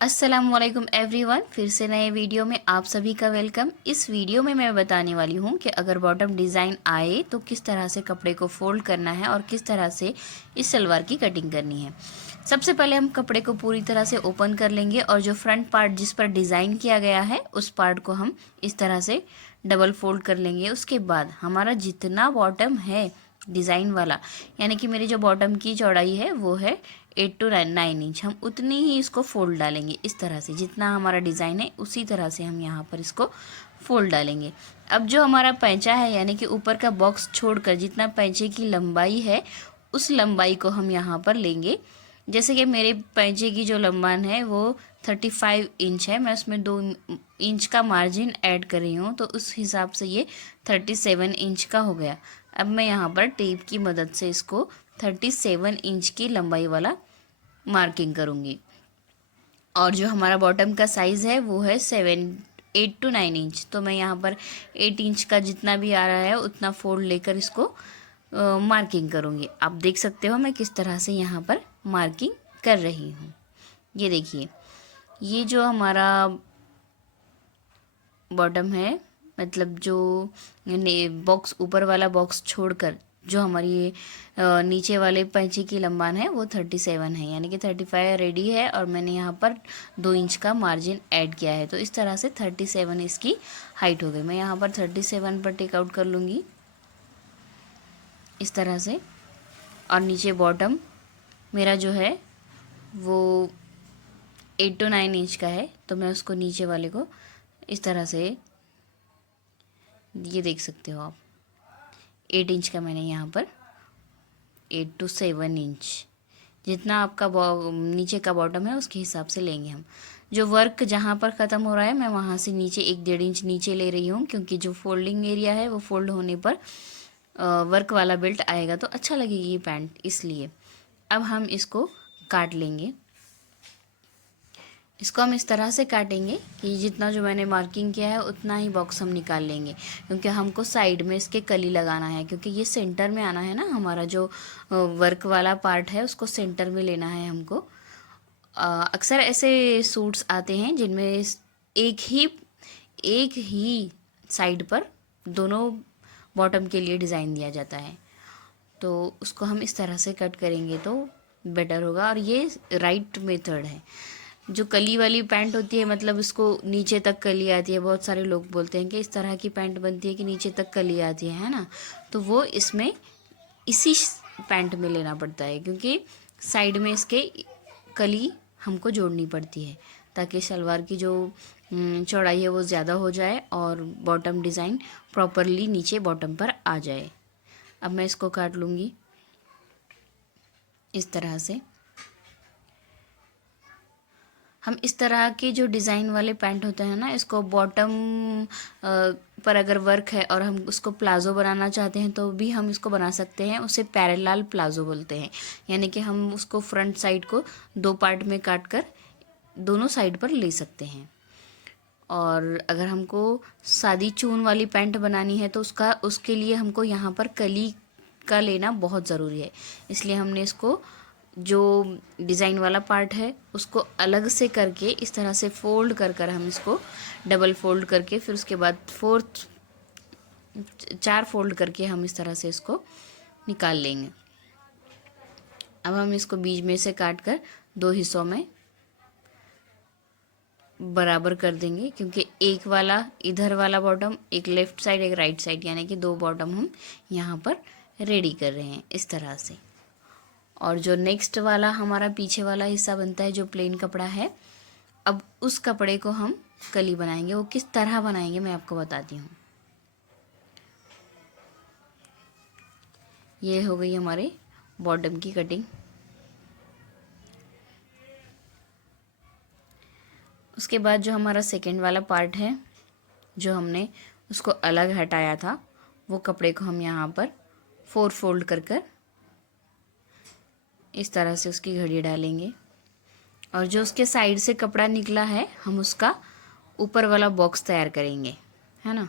अस्सलामुअलैकुम एवरीवन, फिर से नए वीडियो में आप सभी का वेलकम। इस वीडियो में मैं बताने वाली हूँ कि अगर बॉटम डिज़ाइन आए तो किस तरह से कपड़े को फोल्ड करना है और किस तरह से इस सलवार की कटिंग करनी है। सबसे पहले हम कपड़े को पूरी तरह से ओपन कर लेंगे और जो फ्रंट पार्ट जिस पर डिज़ाइन किया गया है उस पार्ट को हम इस तरह से डबल फोल्ड कर लेंगे। उसके बाद हमारा जितना बॉटम है डिज़ाइन वाला, यानी कि मेरी जो बॉटम की चौड़ाई है वो है 8 to 9 इंच, हम उतनी ही इसको फोल्ड डालेंगे। इस तरह से जितना हमारा डिज़ाइन है उसी तरह से हम यहाँ पर इसको फोल्ड डालेंगे। अब जो हमारा पैंचा है, यानी कि ऊपर का बॉक्स छोड़कर जितना पैंचे की लंबाई है उस लंबाई को हम यहाँ पर लेंगे। जैसे कि मेरे पैंचे की जो लंबाई है वो 35 इंच है, मैं उसमें 2 इंच का मार्जिन ऐड कर रही हूँ, तो उस हिसाब से ये 37 इंच का हो गया। अब मैं यहाँ पर टेप की मदद से इसको 37 इंच की लंबाई वाला मार्किंग करूँगी। और जो हमारा बॉटम का साइज़ है वो है 8 to 9 इंच, तो मैं यहाँ पर 8 इंच का जितना भी आ रहा है उतना फोल्ड लेकर इसको मार्किंग करूँगी। आप देख सकते हो मैं किस तरह से यहाँ पर मार्किंग कर रही हूँ। ये देखिए, ये जो हमारा बॉटम है, मतलब जो बॉक्स ऊपर वाला बॉक्स छोड़कर जो हमारी नीचे वाले पैंचे की लंबाई है वो 37 है, यानी कि 35 रेडी है और मैंने यहाँ पर 2 इंच का मार्जिन ऐड किया है, तो इस तरह से 37 इसकी हाइट हो गई। मैं यहाँ पर 37 पर टेक आउट कर लूँगी इस तरह से। और नीचे बॉटम मेरा जो है वो 8 to 9 इंच का है, तो मैं उसको नीचे वाले को इस तरह से, ये देख सकते हो आप, 8 इंच का मैंने यहाँ पर 8 to 7 इंच, जितना आपका नीचे का बॉटम है उसके हिसाब से लेंगे हम। जो वर्क जहाँ पर ख़त्म हो रहा है मैं वहाँ से नीचे 1-1.5 इंच नीचे ले रही हूँ, क्योंकि जो फोल्डिंग एरिया है वो फोल्ड होने पर वर्क वाला बेल्ट आएगा तो अच्छा लगेगी ये पैंट, इसलिए। अब हम इसको काट लेंगे। इसको हम इस तरह से काटेंगे कि जितना जो मैंने मार्किंग किया है उतना ही बॉक्स हम निकाल लेंगे, क्योंकि हमको साइड में इसके कली लगाना है, क्योंकि ये सेंटर में आना है ना, हमारा जो वर्क वाला पार्ट है उसको सेंटर में लेना है हमको। अक्सर ऐसे सूट्स आते हैं जिनमें एक ही साइड पर दोनों बॉटम के लिए डिज़ाइन दिया जाता है, तो उसको हम इस तरह से कट करेंगे तो बेटर होगा। और ये राइट मेथड है। जो कली वाली पैंट होती है, मतलब इसको नीचे तक कली आती है, बहुत सारे लोग बोलते हैं कि इस तरह की पैंट बनती है कि नीचे तक कली आती है ना, तो वो इसमें इसी पैंट में लेना पड़ता है, क्योंकि साइड में इसके कली हमको जोड़नी पड़ती है ताकि सलवार की जो चौड़ाई है वो ज़्यादा हो जाए और बॉटम डिज़ाइन प्रॉपरली नीचे बॉटम पर आ जाए। अब मैं इसको काट लूँगी इस तरह से। हम इस तरह के जो डिज़ाइन वाले पैंट होते हैं ना, इसको बॉटम पर अगर वर्क है और हम उसको प्लाज़ो बनाना चाहते हैं तो भी हम इसको बना सकते हैं। उसे पैरेलल प्लाज़ो बोलते हैं, यानी कि हम उसको फ्रंट साइड को 2 पार्ट में काट कर दोनों साइड पर ले सकते हैं। और अगर हमको सादी चून वाली पैंट बनानी है तो उसके लिए हमको यहाँ पर कली का लेना बहुत ज़रूरी है, इसलिए हमने इसको जो डिज़ाइन वाला पार्ट है उसको अलग से करके इस तरह से फोल्ड कर कर हम इसको डबल फोल्ड करके फिर उसके बाद 4 फोल्ड करके हम इस तरह से इसको निकाल लेंगे। अब हम इसको बीच में से काट कर 2 हिस्सों में बराबर कर देंगे, क्योंकि एक वाला इधर वाला बॉटम, एक लेफ़्ट साइड एक राइट साइड, यानी कि 2 बॉटम हम यहाँ पर रेडी कर रहे हैं इस तरह से। और जो नेक्स्ट वाला हमारा पीछे वाला हिस्सा बनता है जो प्लेन कपड़ा है, अब उस कपड़े को हम कली बनाएंगे। वो किस तरह बनाएंगे मैं आपको बताती हूँ। ये हो गई हमारे बॉटम की कटिंग। उसके बाद जो हमारा सेकंड वाला पार्ट है जो हमने उसको अलग हटाया था, वो कपड़े को हम यहाँ पर 4 फोल्ड कर कर इस तरह से उसकी घड़ी डालेंगे। और जो उसके साइड से कपड़ा निकला है हम उसका ऊपर वाला बॉक्स तैयार करेंगे, है ना।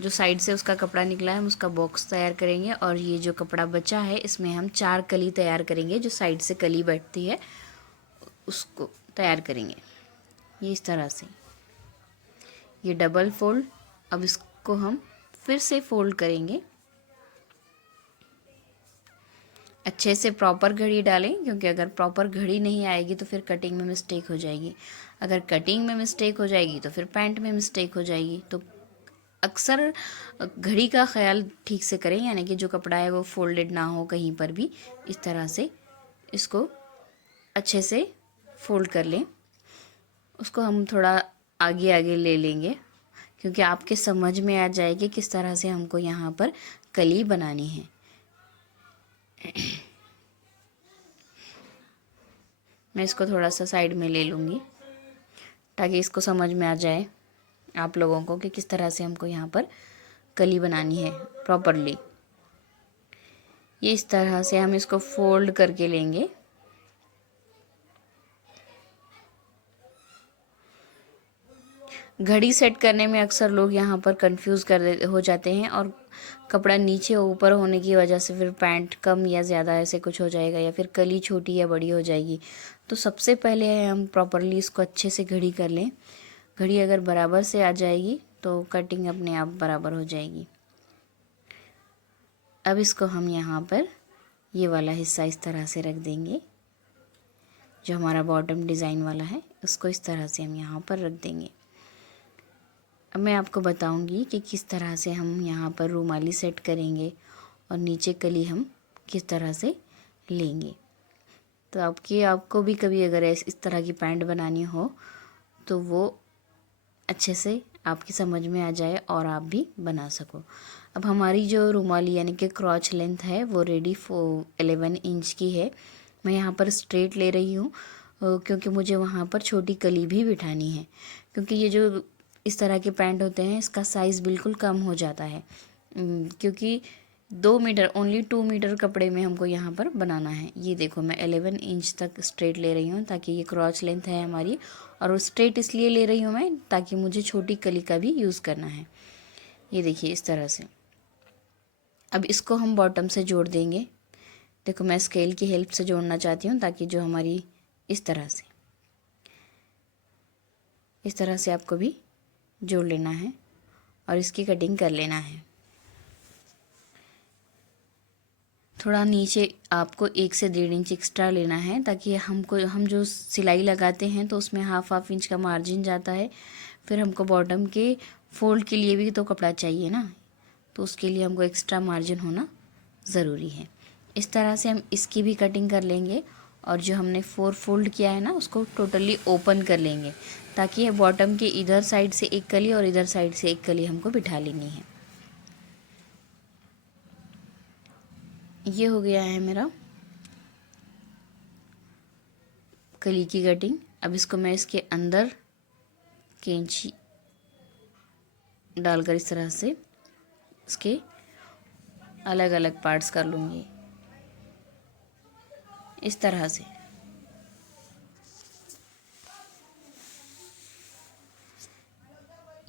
जो साइड से उसका कपड़ा निकला है हम उसका बॉक्स तैयार करेंगे, और ये जो कपड़ा बचा है इसमें हम 4 कली तैयार करेंगे, जो साइड से कली बैठती है उसको तैयार करेंगे। ये इस तरह से, ये डबल फोल्ड। अब इसको हम फिर से फोल्ड करेंगे। अच्छे से प्रॉपर घड़ी डालें, क्योंकि अगर प्रॉपर घड़ी नहीं आएगी तो फिर कटिंग में मिस्टेक हो जाएगी। अगर कटिंग में मिस्टेक हो जाएगी तो फिर पैंट में मिस्टेक हो जाएगी। तो अक्सर घड़ी का ख्याल ठीक से करें, यानी कि जो कपड़ा है वो फोल्डेड ना हो कहीं पर भी। इस तरह से इसको अच्छे से फोल्ड कर लें। उसको हम थोड़ा आगे आगे ले लेंगे, क्योंकि आपके समझ में आ जाएगी किस तरह से हमको यहाँ पर कली बनानी है। मैं इसको थोड़ा सा साइड में ले लूँगी ताकि इसको समझ में आ जाए आप लोगों को कि किस तरह से हमको यहाँ पर कली बनानी है प्रॉपरली। ये इस तरह से हम इसको फोल्ड करके लेंगे। घड़ी सेट करने में अक्सर लोग यहाँ पर कंफ्यूज हो जाते हैं, और कपड़ा नीचे ऊपर होने की वजह से फिर पैंट कम या ज़्यादा ऐसे कुछ हो जाएगा, या फिर कली छोटी या बड़ी हो जाएगी। तो सबसे पहले हम प्रॉपरली इसको अच्छे से घड़ी कर लें। घड़ी अगर बराबर से आ जाएगी तो कटिंग अपने आप बराबर हो जाएगी। अब इसको हम यहाँ पर ये वाला हिस्सा इस तरह से रख देंगे, जो हमारा बॉटम डिज़ाइन वाला है उसको इस तरह से हम यहाँ पर रख देंगे। अब मैं आपको बताऊंगी कि किस तरह से हम यहाँ पर रुमाली सेट करेंगे और नीचे कली हम किस तरह से लेंगे। तो आपको भी कभी अगर इस तरह की पैंट बनानी हो तो वो अच्छे से आपकी समझ में आ जाए और आप भी बना सको। अब हमारी जो रुमाली यानी कि क्रॉच लेंथ है वो रेडी 11 इंच की है। मैं यहाँ पर स्ट्रेट ले रही हूँ क्योंकि मुझे वहाँ पर छोटी कली भी बिठानी है, क्योंकि ये जो इस तरह के पैंट होते हैं इसका साइज़ बिल्कुल कम हो जाता है, क्योंकि 2 मीटर ओनली 2 मीटर कपड़े में हमको यहाँ पर बनाना है। ये देखो मैं 11 इंच तक स्ट्रेट ले रही हूँ ताकि ये क्रॉच लेंथ है हमारी, और वो स्ट्रेट इसलिए ले रही हूँ मैं ताकि मुझे छोटी कली का भी यूज़ करना है। ये देखिए इस तरह से। अब इसको हम बॉटम से जोड़ देंगे। देखो मैं स्केल की हेल्प से जोड़ना चाहती हूँ ताकि जो हमारी इस तरह से आपको भी जोड़ लेना है और इसकी कटिंग कर लेना है। थोड़ा नीचे आपको 1 से 1.5 इंच एक्स्ट्रा लेना है, ताकि हम जो सिलाई लगाते हैं तो उसमें हाफ इंच का मार्जिन जाता है। फिर हमको बॉटम के फोल्ड के लिए भी तो कपड़ा चाहिए ना, तो उसके लिए हमको एक्स्ट्रा मार्जिन होना ज़रूरी है। इस तरह से हम इसकी भी कटिंग कर लेंगे, और जो हमने 4 फोल्ड किया है ना उसको टोटली ओपन कर लेंगे, ताकि बॉटम के इधर साइड से एक कली और इधर साइड से एक कली हमको बिठा लेनी है। ये हो गया है मेरा कली की कटिंग। अब इसको मैं इसके अंदर कैंची डालकर इस तरह से इसके अलग अलग पार्ट्स कर लूँगी इस तरह से।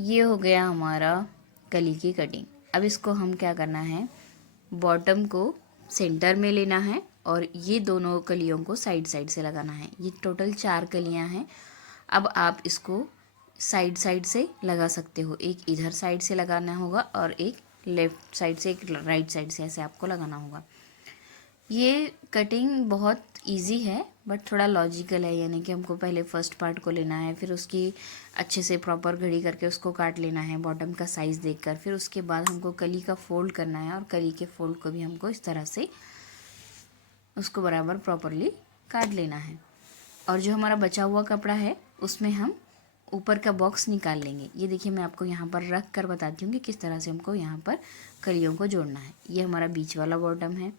ये हो गया हमारा कली की कटिंग। अब इसको हम क्या करना है, बॉटम को सेंटर में लेना है और ये दोनों कलियों को साइड साइड से लगाना है। ये टोटल 4 कलियां हैं। अब आप इसको साइड साइड से लगा सकते हो, एक इधर साइड से लगाना होगा और एक लेफ़्ट साइड से, एक राइट साइड से, ऐसे आपको लगाना होगा। ये कटिंग बहुत इजी है बट थोड़ा लॉजिकल है, यानी कि हमको पहले फर्स्ट पार्ट को लेना है, फिर उसकी अच्छे से प्रॉपर घड़ी करके उसको काट लेना है बॉटम का साइज़ देखकर। फिर उसके बाद हमको कली का फोल्ड करना है, और कली के फोल्ड को भी हमको इस तरह से उसको बराबर प्रॉपरली काट लेना है। और जो हमारा बचा हुआ कपड़ा है उसमें हम ऊपर का बॉक्स निकाल लेंगे। ये देखिए मैं आपको यहाँ पर रख कर बताती हूँ कि किस तरह से हमको यहाँ पर कलियों को जोड़ना है। ये हमारा बीच वाला बॉटम है।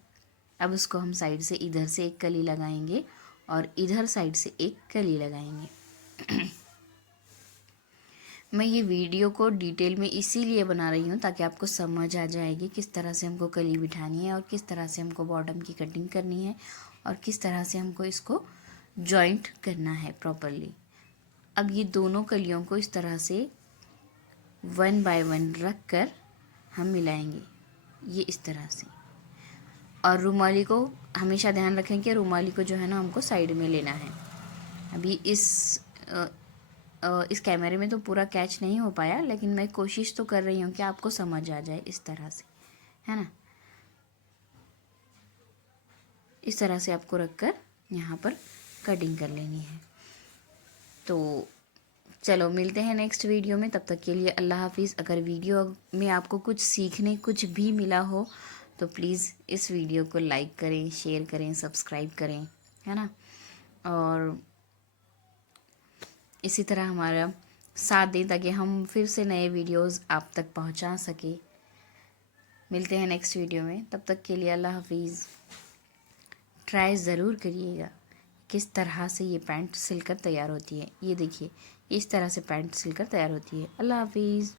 अब उसको हम साइड से इधर से एक कली लगाएंगे और इधर साइड से एक कली लगाएंगे। मैं ये वीडियो को डिटेल में इसीलिए बना रही हूँ ताकि आपको समझ आ जाएगी किस तरह से हमको कली बिठानी है और किस तरह से हमको बॉटम की कटिंग करनी है और किस तरह से हमको इसको जॉइंट करना है प्रॉपरली। अब ये दोनों कलियों को इस तरह से 1 बाय 1 रख कर हम मिलाएंगे, ये इस तरह से। और रुमाली को हमेशा ध्यान रखें कि रुमाली को जो है ना हमको साइड में लेना है। अभी इस कैमरे में तो पूरा कैच नहीं हो पाया, लेकिन मैं कोशिश तो कर रही हूँ कि आपको समझ आ जाए इस तरह से, है ना। इस तरह से आपको रखकर यहाँ पर कटिंग कर लेनी है। तो चलो मिलते हैं नेक्स्ट वीडियो में, तब तक के लिए अल्लाह हाफिज़। अगर वीडियो में आपको कुछ सीखने कुछ भी मिला हो तो प्लीज़ इस वीडियो को लाइक करें, शेयर करें, सब्सक्राइब करें, है ना। और इसी तरह हमारा साथ दें ताकि हम फिर से नए वीडियोस आप तक पहुंचा सके। मिलते हैं नेक्स्ट वीडियो में, तब तक के लिए अल्लाह हाफिज़। ट्राई ज़रूर करिएगा किस तरह से ये पैंट सिलकर तैयार होती है। ये देखिए, इस तरह से पैंट सिलकर तैयार होती है। अल्लाह हाफिज़।